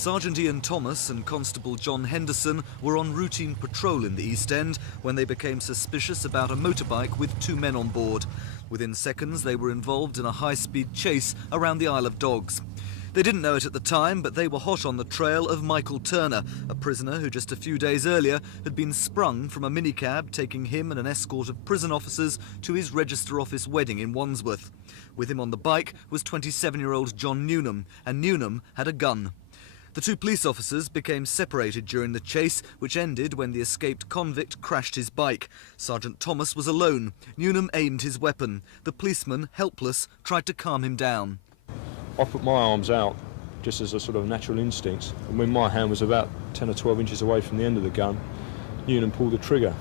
Sgt.Ian Thomas and Constable John Henderson were on routine patrol in the East End when they became suspicious about a motorbike with two men on board. Within seconds, they were involved in a high-speed chase around the Isle of Dogs. They didn't know it at the time, but they were hot on the trail of Michael.Turner, a prisoner who just a few days earlier had been sprung from a minicab taking him and an escort of prison officers to his register office wedding in Wandsworth. With him on the bike was 27-year-old John NEWMAN, and NEWMAN had a gun. The two police officers became separated during the chase, which ended when the escaped convict crashed his bike. Sergeant Thomas was alone. NEWMAN aimed his weapon. The policeman, helpless, tried to calm him down. I put my arms out just as a sort of natural instinct, and when my hand was about 10 or 12 inches away from the end of the gun, NEWMAN pulled the trigger.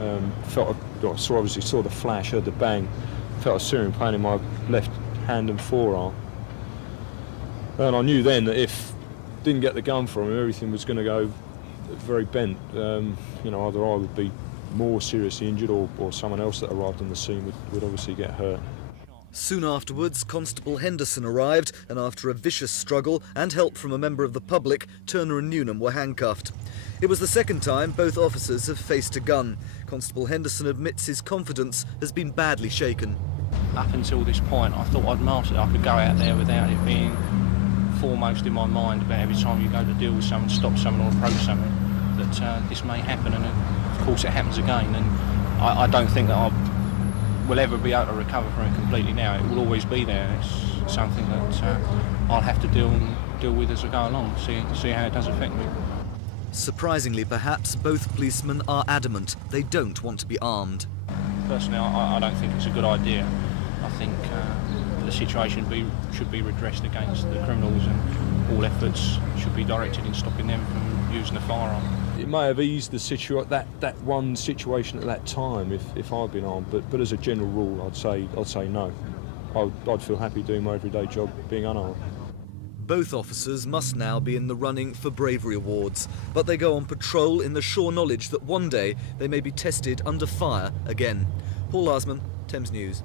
Obviously saw the flash, heard the bang, felt a searing pain in my left hand and forearm. And I knew then that if I didn't get the gun from him, everything was going to go very bent. Either I would be more seriously injured or someone else that arrived on the scene would obviously get hurt. Soon afterwards, Constable Henderson arrived, and after a vicious struggle and help from a member of the public, Turner and NEWMAN were handcuffed. It was the second time both officers have faced a gun. Constable Henderson admits his confidence has been badly shaken. Up until this point, I thought I'd mastered it. I could go out there without it being foremost in my mind about every time you go to deal with someone, stop someone or approach someone, that this may happen, and of course it happens again. And I don't think that I will ever be able to recover from it completely now. It will always be there. It's something that I'll have to deal with as I go along, see how it does affect me. Surprisingly, perhaps, both policemen are adamant they don't want to be armed. Personally, I don't think it's a good idea. I think the situation should be redressed against the criminals, and all efforts should be directed in stopping them from using a firearm. It may have eased the that one situation at that time if I'd been armed, but as a general rule, I'd say no. I'd feel happy doing my everyday job being unarmed. Both officers must now be in the running for bravery awards, but they go on patrol in the sure knowledge that one day they may be tested under fire again. Paul Larsman, Thames News.